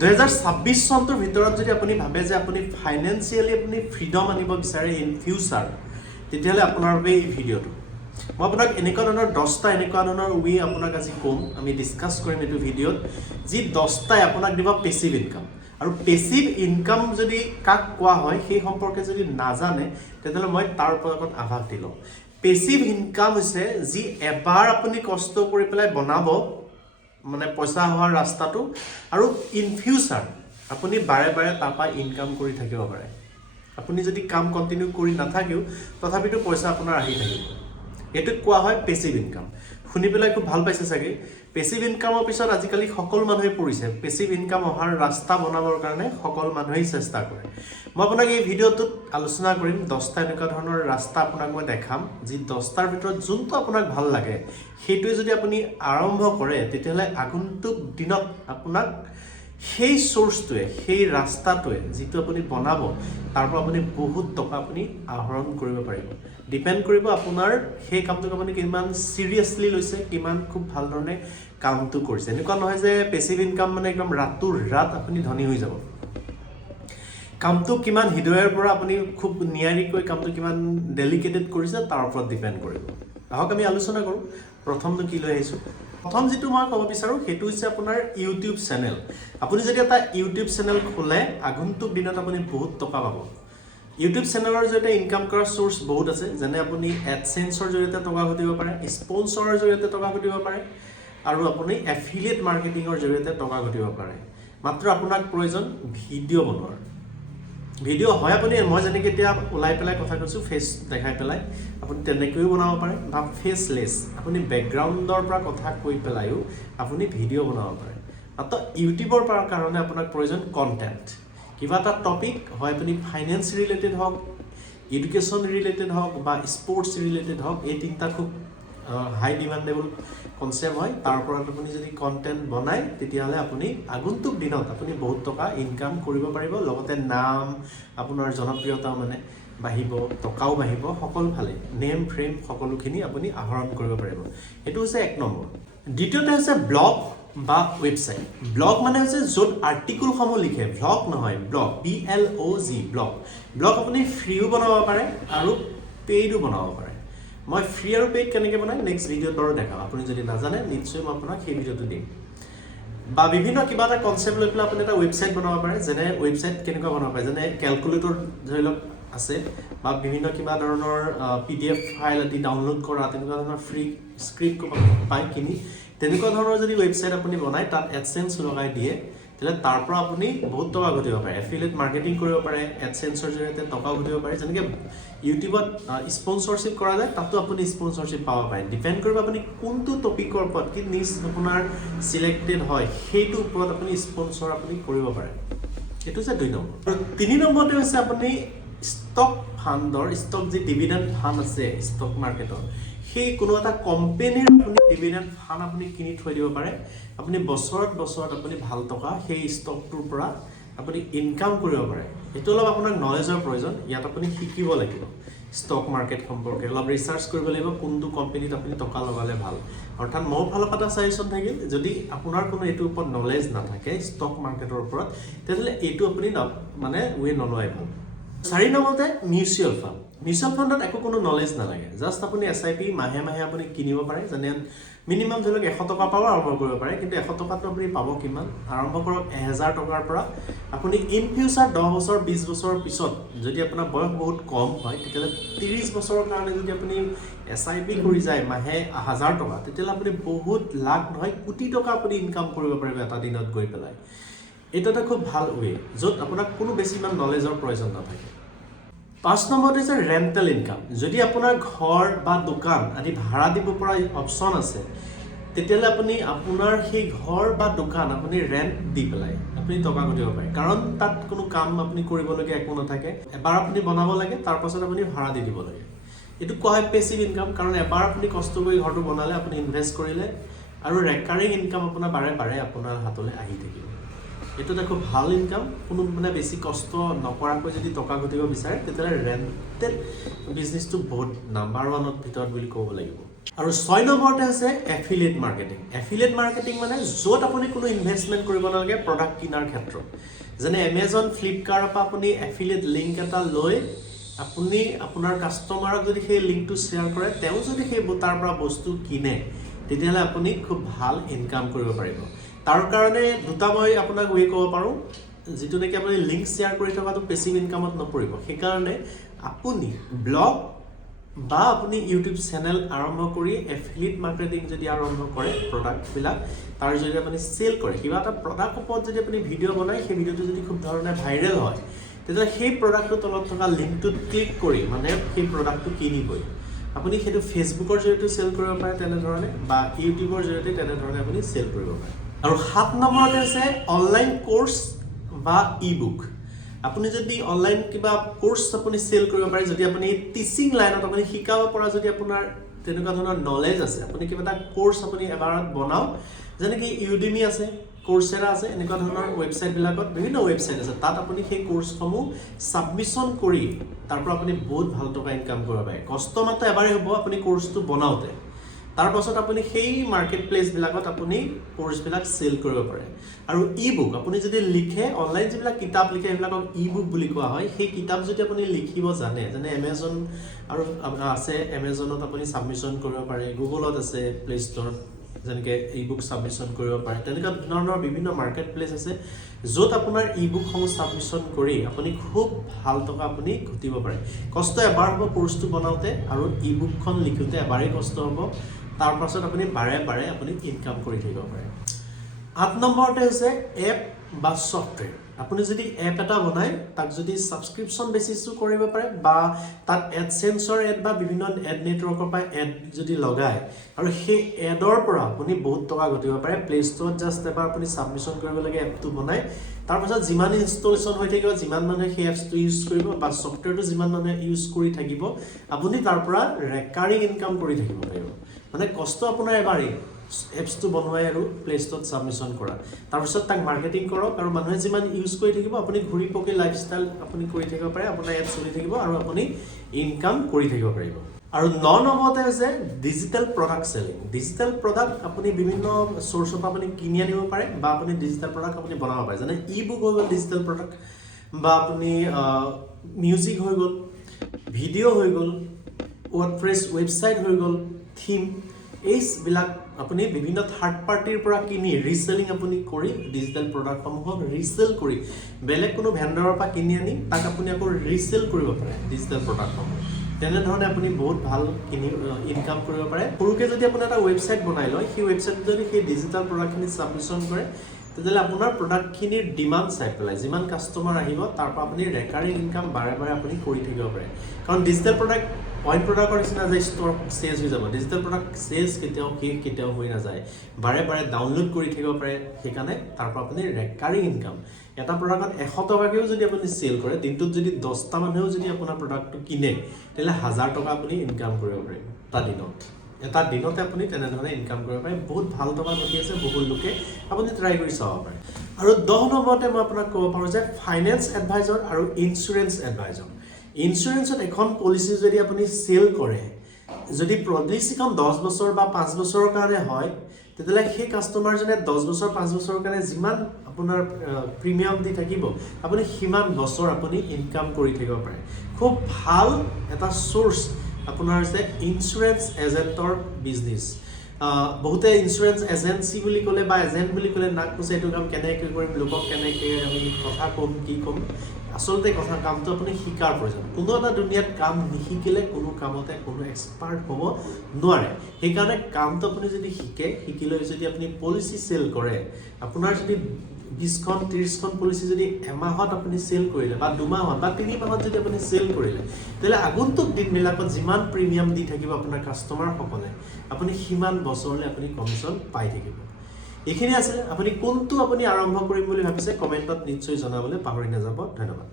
2026 চনটোৰ ভিতৰত যদি আপুনি ভাবে যে আপুনি ফাইনেন্সিয়েলি আপুনি ফ্ৰীডম আনিব বিচাৰে ইন ফিউচাৰ, তেতিয়াহ'লে আপোনাৰ বাবে এই ভিডিঅ'টো। মই আপোনাক এনেকুৱা ধৰণৰ 10টা এনেকুৱা ধৰণৰ ৱে আপোনাক আজি ক'ম, আমি ডিছকাছ কৰিম এইটো ভিডিঅ'ত, যি 10টাই আপোনাক দিব পেছিভ ইনকাম। আৰু পেছিভ ইনকাম যদি কাক কোৱা হয় সেই সম্পৰ্কে যদি নাজানে, তেতিয়াহ'লে মই তাৰ ওপৰত অকণ আভাস দি লওঁ। পেছিভ ইনকাম হৈছে যি এবাৰ আপুনি কষ্ট কৰি পেলাই বনাব, মানে পইচা হোৱাৰ ৰাস্তাটো, আৰু ইন ফিউচাৰ আপুনি বাৰে বাৰে তাৰপৰা ইনকাম কৰি থাকিব পাৰে। আপুনি যদি কাম কণ্টিনিউ কৰি নাথাকেও তথাপিতো পইচা আপোনাৰ আহি থাকিব। এইটোক কোৱা হয় পেছিভ ইনকাম। শুনি পেলাই খুব ভাল পাইছে চাগে। পেছিভ ইনকামৰ পিছত আজিকালি সকলো মানুহে পৰিছে। পেছিভ ইনকাম অহাৰ ৰাস্তা বনাবৰ কাৰণে সকলো মানুহেই চেষ্টা কৰে। মই আপোনাক এই ভিডিঅ'টোত আলোচনা কৰিম 10টা এনেকুৱা ধৰণৰ ৰাস্তা আপোনাক মই দেখাম, যি 10টাৰ ভিতৰত যোনটো আপোনাক ভাল লাগে সেইটোৱে যদি আপুনি আৰম্ভ কৰে, তেতিয়াহ'লে আগন্তুক দিনত আপোনাক সেই চ'ৰ্চটোৱে, সেই ৰাস্তাটোৱে যিটো আপুনি বনাব, তাৰ পৰা আপুনি বহুত টকা আপুনি আহৰণ কৰিব পাৰিব। ডিপেণ্ড কৰিব আপোনাৰ সেই কামটোক আপুনি কিমান চিৰিয়াছলি লৈছে, কিমান খুব ভাল ধৰণে কামটো কৰিছে। এনেকুৱা নহয় যে পেছিভ ইনকাম মানে একদম ৰাতোৰ ৰাত আপুনি ধনী হৈ যাব। কামটো কিমান হৃদয়ৰ পৰা আপুনি খুব নিয়াৰিকৈ কামটো কিমান ডেলিকেটেড কৰিছে তাৰ ওপৰত ডিপেণ্ড কৰিব। আহক আমি আলোচনা কৰোঁ। প্ৰথমটো কি লৈ আহিছোঁ। প্ৰথম যিটো মই ক'ব বিচাৰোঁ সেইটো হৈছে আপোনাৰ ইউটিউব চেনেল। আপুনি যদি এটা ইউটিউব চেনেল খোলে, আগন্তুক দিনত আপুনি বহুত টকা পাব। ইউটিউব চেনেলৰ জৰিয়তে ইনকাম কৰাৰ চ'ৰ্চ বহুত আছে, যেনে আপুনি এডচেন্সৰ জৰিয়তে টকা ঘটিব পাৰে, স্পনচৰৰ জৰিয়তে টকা ঘটিব পাৰে, আৰু আপুনি এফিলিয়েট মাৰ্কেটিঙৰ জৰিয়তে টকা ঘটিব পাৰে। মাত্ৰ আপোনাক প্ৰয়োজন ভিডিঅ' বনোৱাৰ। ভিডিঅ' হয় আপুনি, মই যেনেকৈ এতিয়া ওলাই পেলাই কথা কৈছোঁ ফেচ দেখাই পেলাই, আপুনি তেনেকৈও বনাব পাৰে, বা ফেচলেছ আপুনি বেকগ্ৰাউণ্ডৰ পৰা কথা কৈ পেলাইও আপুনি ভিডিঅ' বনাব পাৰে। মাত্ৰ ইউটিউবৰ কাৰণে আপোনাক প্ৰয়োজন কণ্টেণ্ট। কিবা এটা টপিক, হয় আপুনি ফাইনেন্স ৰিলেটেড হওক, এডুকেশ্যন ৰিলেটেড হওক, বা স্পৰ্টছ ৰিলেটেড হওক, এই তিনিটা খুব হাই ডিমাণ্ডেবল কনচেপ্ট হয়। তাৰ ওপৰত আপুনি যদি কণ্টেণ্ট বনায়, তেতিয়াহ'লে আপুনি আগন্তুক দিনত আপুনি বহুত টকা ইনকাম কৰিব পাৰিব। লগতে নাম, আপোনাৰ জনপ্ৰিয়তা মানে বাঢ়িব, টকাও বাঢ়িব, সকলোফালে নেম ফ্ৰেম সকলোখিনি আপুনি আহৰণ কৰিব পাৰিব। এইটো হৈছে 1 নম্বৰ। দ্বিতীয়তে হৈছে ব্লগ বা ৱেবছাইট। ব্লগ মানে হৈছে য'ত আৰ্টিকলসমূহ লিখে, ভ্লগ নহয়, ব্লগ, BLOG, ব্লগ। ব্লগ আপুনি ফ্ৰীও বনাব পাৰে আৰু পেইডো বনাব পাৰে। মই ফ্ৰী আৰু পেইড কেনেকৈ বনাই নেক্সট ভিডিঅ'ত বাৰু দেখাম। আপুনি যদি নাজানে নিশ্চয় মই আপোনাক সেই ভিডিঅ'টো দিম। বা বিভিন্ন কিবা এটা কনচেপ্ট লৈ পেলাই আপুনি এটা ৱেবছাইট বনাব পাৰে। যেনে ৱেবছাইট কেনেকুৱা বনাব পাৰে, যেনে কেলকুলেটৰ ধৰি লওক আছে, বা বিভিন্ন কিবা ধৰণৰ PDF ফাইল আদি ডাউনলোড কৰা, তেনেকুৱা ধৰণৰ ফ্ৰী স্ক্ৰিপ্ট পায় কিনি। তেনেকুৱা ধৰণৰ যদি ৱেবছাইট আপুনি বনায়, তাত এডচেন্স লগাই দিয়ে, তেতিয়াহ'লে তাৰ পৰা আপুনি বহুত টকা ঘটিব পাৰে। এফিলিয়েট মাৰ্কেটিং কৰিব পাৰে, এডচেন্সৰ জৰিয়তে টকা ঘটিব পাৰে। যেনেকৈ ইউটিউবত স্পনচৰশ্বিপ কৰা যায়, তাতো আপুনি স্পনচৰশ্বিপ পাব পাৰে। ডিপেণ্ড কৰিব আপুনি কোনটো টপিকৰ ওপৰত, কি নিজ আপোনাৰ চিলেক্টেড হয়, সেইটোৰ ওপৰত আপুনি স্পনচৰ আপুনি কৰিব পাৰে। এইটো হৈছে 2 নম্বৰ। আৰু 3 নম্বৰতে হৈছে আপুনি ষ্টক ফাণ্ডৰ, ষ্টক যি ডিভিডেণ্ড ফাণ্ড আছে ষ্টক মাৰ্কেটৰ, সেই কোনো এটা কোম্পেনীৰ আপুনি ডিভিডেণ্ড ফাণ্ড আপুনি কিনি থৈ দিব পাৰে। আপুনি বছৰত আপুনি ভাল টকা সেই ষ্টকটোৰ পৰা আপুনি ইনকাম কৰিব পাৰে। সেইটো অলপ আপোনাক নলেজৰ প্ৰয়োজন। ইয়াত আপুনি শিকিব লাগিব ষ্টক মাৰ্কেট সম্পৰ্কে, অলপ ৰিচাৰ্চ কৰিব লাগিব কোনটো কোম্পেনীত আপুনি টকা লগালে ভাল। অৰ্থাৎ মোৰ ফালৰ পৰা এটা ছাজেশ্যন থাকিল, যদি আপোনাৰ কোনো এইটোৰ ওপৰত নলেজ নাথাকে ষ্টক মাৰ্কেটৰ ওপৰত, তেতিয়াহ'লে এইটো আপুনি মানে নলোৱাই ভাল। 4 নম্বৰতে মিউচুৱেল ফাণ্ড। মিউচুৱেল ফাণ্ডত একো কোনো নলেজ নালাগে। জাষ্ট আপুনি SIP মাহে মাহে আপুনি কিনিব পাৰে। যেনে মিনিমাম ধৰি লওক 100 টকাৰ পৰা আৰম্ভ কৰিব পাৰে, কিন্তু 100 টকাটো আপুনি পাব কিমান? আৰম্ভ কৰক 1000 টকাৰ পৰা। আপুনি ইন ফিউচাৰ 10 বছৰ 20 বছৰৰ পিছত যদি আপোনাৰ বয়স বহুত কম হয়, তেতিয়াহ'লে 30 বছৰৰ কাৰণে যদি আপুনি SIP কৰি যায় মাহে 1000 টকা, তেতিয়াহ'লে আপুনি বহুত লাখ নহয় কোটি টকা আপুনি ইনকাম কৰিব পাৰিব এটা দিনত গৈ পেলাই। এইটো এটা খুব ভাল ৱে, য'ত আপোনাক কোনো বেছি ইমান নলেজৰ প্ৰয়োজন নাথাকে। 5 নম্বৰতে হৈছে ৰেণ্টেল ইনকাম। যদি আপোনাৰ ঘৰ বা দোকান আদি ভাড়া দিব পৰা অপশ্যন আছে, তেতিয়াহ'লে আপুনি আপোনাৰ সেই ঘৰ বা দোকান আপুনি ৰেণ্ট দি পেলাই আপুনি টকা ঘটিব পাৰে। কাৰণ তাত কোনো কাম আপুনি কৰিবলগীয়া একো নাথাকে। এবাৰ আপুনি বনাব লাগে, তাৰপাছত আপুনি ভাড়া দি দিব লাগে। এইটো কোৱা হয় পেছিভ ইনকাম, কাৰণ এবাৰ আপুনি কষ্ট কৰি ঘৰটো বনালে, আপুনি ইনভেষ্ট কৰিলে, আৰু ৰেকাৰিং ইনকাম আপোনাৰ বাৰে বাৰে আপোনাৰ হাতলৈ আহি থাকিব। এইটো এটা খুব ভাল ইনকাম। কোনো মানে বেছি কষ্ট নকৰাকৈ যদি টকা ঘটিব বিচাৰে, তেতিয়াহ'লে ৰেণ্টেড বিজনেছটো বহুত নাম্বাৰ 1ৰ ভিতৰত বুলি ক'ব লাগিব। আৰু 6 নম্বৰতে আছে এফিলিয়েট মাৰ্কেটিং। এফিলিয়েট মাৰ্কেটিং মানে য'ত আপুনি কোনো ইনভেষ্টমেণ্ট কৰিব নালাগে প্ৰডাক্ট কিনাৰ ক্ষেত্ৰত। যেনে এমেজন, ফ্লিপকাৰ্টৰ পৰা আপুনি এফিলিয়েট লিংক এটা লৈ আপুনি আপোনাৰ কাষ্টমাৰক যদি সেই লিংকটো শ্বেয়াৰ কৰে, তেওঁ যদি সেই তাৰ পৰা বস্তু কিনে, তেতিয়াহ'লে আপুনি খুব ভাল ইনকাম কৰিব পাৰিব। তাৰ কাৰণে দুটা মই আপোনাক ৱে ক'ব পাৰোঁ, যিটো নেকি আপুনি লিংক শ্বেয়াৰ কৰি থকাটো পেছিভ ইনকামত নপৰিব। সেইকাৰণে আপুনি ব্লগ বা আপুনি ইউটিউব চেনেল আৰম্ভ কৰি এফিলিয়েট মাৰ্কেটিং যদি আৰম্ভ কৰে, প্ৰডাক্টবিলাক তাৰ যদি আপুনি চেল কৰে, কিবা এটা প্ৰডাক্ট ওপৰত যদি আপুনি ভিডিঅ' বনায়, সেই ভিডিঅ'টো যদি খুব ধৰণে ভাইৰেল হয়, তেতিয়াহ'লে সেই প্ৰডাক্টটোৰ তলত থকা লিংকটোত ক্লিক কৰি মানে সেই প্ৰডাক্টটো কিনিবই। আপুনি সেইটো ফেচবুকৰ জৰিয়তে চেল কৰিব পাৰে তেনেধৰণে, বা ইউটিউবৰ জৰিয়তে তেনেধৰণে আপুনি চেল কৰিব পাৰে। আৰু 7 নম্বৰতে আছে অনলাইন কোৰ্চ বা ই বুক। আপুনি যদি অনলাইন কিবা কোৰ্চ আপুনি চেল কৰিব পাৰে, যদি আপুনি টিচিং লাইনত আপুনি শিকাব পৰা যদি আপোনাৰ তেনেকুৱা ধৰণৰ নলেজ আছে, আপুনি কিবা এটা কোৰ্চ আপুনি এবাৰত বনাওক, যেনেকৈ ইউডিমি আছে, কোৰ্চেৰা আছে, এনেকুৱা ধৰণৰ ৱেবছাইটবিলাকত বিভিন্ন ৱেবছাইট আছে, তাত আপুনি সেই কোৰ্চসমূহ ছাবমিছন কৰি তাৰ পৰা আপুনি বহুত ভাল টকা ইনকাম কৰিব পাৰে। কষ্ট মাত্ৰ এবাৰেই হ'ব আপুনি কোৰ্চটো বনাওঁতে, তাৰপাছত আপুনি সেই মাৰ্কেট প্লেচবিলাকত আপুনি কোৰ্চবিলাক চেল কৰিব পাৰে। আৰু ই বুক আপুনি যদি লিখে, অনলাইন যিবিলাক কিতাপ লিখে সেইবিলাকক ই বুক বুলি কোৱা হয়। সেই কিতাপ যদি আপুনি লিখিব জানে, যেনে এমেজন আৰু আছে, এমেজনত আপুনি ছাবমিছন কৰিব পাৰে, গুগলত আছে, প্লে ষ্ট'ৰত যেনেকৈ ই বুক ছাবমিছন কৰিব পাৰে, তেনেকুৱা ধৰণৰ বিভিন্ন মাৰ্কেট প্লেচ আছে য'ত আপোনাৰ ই বুকসমূহ ছাবমিছন কৰি আপুনি খুব ভাল টকা আপুনি ঘটিব পাৰে। কষ্ট এবাৰ হ'ব কোৰ্চটো বনাওঁতে, আৰু ই বুকখন লিখোঁতে এবাৰেই কষ্ট হ'ব, তাৰ পাছত আপুনি বাৰে বাৰে আপুনি ইনকাম কৰি থাকিব পাৰে। 8 নম্বৰতে হৈছে এপ বা ছফ্টৱেৰ। আপুনি যদি এপ এটা বনায়, তাক যদি ছাবস্ক্ৰিপশ্যন বেচিছো কৰিব পাৰে, বা তাত এডচেন্সৰ এড বা বিভিন্ন এড নেটৱৰ্কৰ পৰা এড যদি লগায়, আৰু সেই এডৰ পৰা আপুনি বহুত টকা ঘটিব পাৰে। প্লে ষ্ট'ৰত জাষ্ট এবাৰ আপুনি ছাবমিছন কৰিব লাগে এপটো বনাই, তাৰপাছত যিমান ইনষ্টলেশ্যন হৈ থাকিব, যিমান মানুহে সেই এপছটো ইউজ কৰিব বা ছফ্টৱেৰটো যিমান মানুহে ইউজ কৰি থাকিব, আপুনি তাৰ পৰা ৰেকাৰিং ইনকাম কৰি থাকিব পাৰিব। মানে কষ্ট আপোনাৰ এবাৰেই, এপছটো বনোৱাই আৰু প্লে ষ্ট'ৰত ছাবমিছন কৰা, তাৰপিছত তাক মাৰ্কেটিং কৰক, আৰু মানুহে যিমান ইউজ কৰি থাকিব আপুনি ঘূৰি পকি লাইফষ্টাইল আপুনি কৰি থাকিব পাৰে, আপোনাৰ এপ চলি থাকিব আৰু আপুনি ইনকাম কৰি থাকিব পাৰিব। আৰু 9 নম্বৰতে হৈছে digital product selling. Digital product আপুনি বিভিন্ন চ'ৰ্চৰ পৰা আপুনি কিনি আনিব পাৰে, বা আপুনি ডিজিটেল প্ৰডাক্ট আপুনি বনাব পাৰে। যেনে ই বুক হৈ গ'ল ডিজিটেল প্ৰডাক্ট, বা আপুনি মিউজিক হৈ গ'ল, ভিডিঅ' হৈ গ'ল, ৱৰ্ডপ্ৰেছ ৱেবছাইট হৈ গ'ল, থিম, এইবিলাক আপুনি বিভিন্ন থাৰ্ড পাৰ্টিৰ পৰা কিনি ৰিচেলিং আপুনি কৰি, ডিজিটেল প্ৰডাক্টসমূহক ৰিচেল কৰি, বেলেগ কোনো ভেণ্ডৰৰ পৰা কিনি আনি তাক আপুনি আকৌ ৰিচেল কৰিব পাৰে ডিজিটেল প্ৰডাক্টসমূহ। তেনেধৰণে আপুনি বহুত ভাল ইনকাম কৰিব পাৰে। সৰুকৈ যদি আপুনি এটা ৱেবছাইট বনাই লয়, সেই ৱেবছাইটত যদি সেই ডিজিটেল প্ৰডাক্টখিনি ছাবমিছন কৰে, তেতিয়াহ'লে আপোনাৰ প্ৰডাক্টখিনিৰ ডিমাণ্ড চাই পেলাই যিমান কাষ্টমাৰ আহিব, তাৰ পৰা আপুনি ৰেকাৰিং ইনকাম বাৰে বাৰে আপুনি কৰি থাকিব পাৰে। কাৰণ ডিজিটেল প্ৰডাক্ট পইণ্ট প্ৰডাক্টৰ নিচিনা যে ষ্ট'ৰ চেঞ্জ হৈ যাব, ডিজিটেল প্ৰডাক্ট চেঞ্জ কেতিয়াও হৈ নাযায়, বাৰে বাৰে ডাউনলোড কৰি থাকিব পাৰে। সেইকাৰণে তাৰ পৰা আপুনি ৰেকাৰিং ইনকাম, এটা প্ৰডাক্টত 100 টকাকৈও যদি আপুনি চেল কৰে, দিনটোত যদি 10টা মানুহেও যদি আপোনাৰ প্ৰডাক্টটো কিনে, তেতিয়াহ'লে 1000 টকা আপুনি ইনকাম কৰিব পাৰিব এটা দিনতে আপুনি তেনেধৰণে ইনকাম কৰিব পাৰে। বহুত ভাল টকা ঘটি আছে বহুত লোকে, আপুনি ট্ৰাই কৰি চাব পাৰে। আৰু 10 নম্বৰতে মই আপোনাক ক'ব পাৰোঁ যে ফাইনেন্স এডভাইজৰ আৰু ইঞ্চুৰেঞ্চ এডভাইজৰ। ইঞ্চুৰেঞ্চত এখন পলিচি যদি আপুনি চেল কৰে, যদি পলিচিখন 10 বছৰ বা 5 বছৰৰ কাৰণে হয়, তেতিয়াহ'লে সেই কাষ্টমাৰজনে 10 বছৰ 5 বছৰৰ কাৰণে যিমান আপোনাৰ প্ৰিমিয়াম দি থাকিব, আপুনি সিমান বছৰ আপুনি ইনকাম কৰি থাকিব পাৰে। খুব ভাল এটা চ'ৰ্চ আপোনাৰ হৈছে ইঞ্চুৰেঞ্চ এজেণ্টৰ বিজনেছ। বহুতে ইঞ্চুৰেঞ্চ এজেঞ্চি বুলি ক'লে বা এজেণ্ট বুলি ক'লে নাক কোচে, এইটো কাম কেনেকৈ কৰিম, লোকক কেনেকৈ আমি কথা ক'ম, কি ক'ম। আচলতে কামটো আপুনি শিকাৰ প্ৰয়োজন। কোনো এটা দুনিয়াত কাম নিশিকিলে কোনো কামতে কোনো এক্সপাৰ্ট হ'ব নোৱাৰে। সেইকাৰণে কামটো আপুনি যদি শিকি লৈ যদি আপুনি পলিচি চেল কৰে, আপোনাৰ যদি 20খন 30খন পলিচি যদি এমাহত আপুনি চেল কৰিলে, বা 2 মাহত বা 3 মাহত যদি আপুনি চেল কৰিলে, তেতিয়াহ'লে আগন্তুক দিনবিলাকত যিমান প্ৰিমিয়াম দি থাকিব আপোনাৰ কাষ্টমাৰসকলে, আপুনি সিমান বছৰলৈ আপুনি কমিশ্যন পাই থাকিব। এইখিনি আছে। আপুনি কোনটো আপুনি আৰম্ভ কৰিম বুলি ভাবিছে, কমেণ্টত নিশ্চয় জনাবলৈ পাহৰি নাযাব। ধন্যবাদ।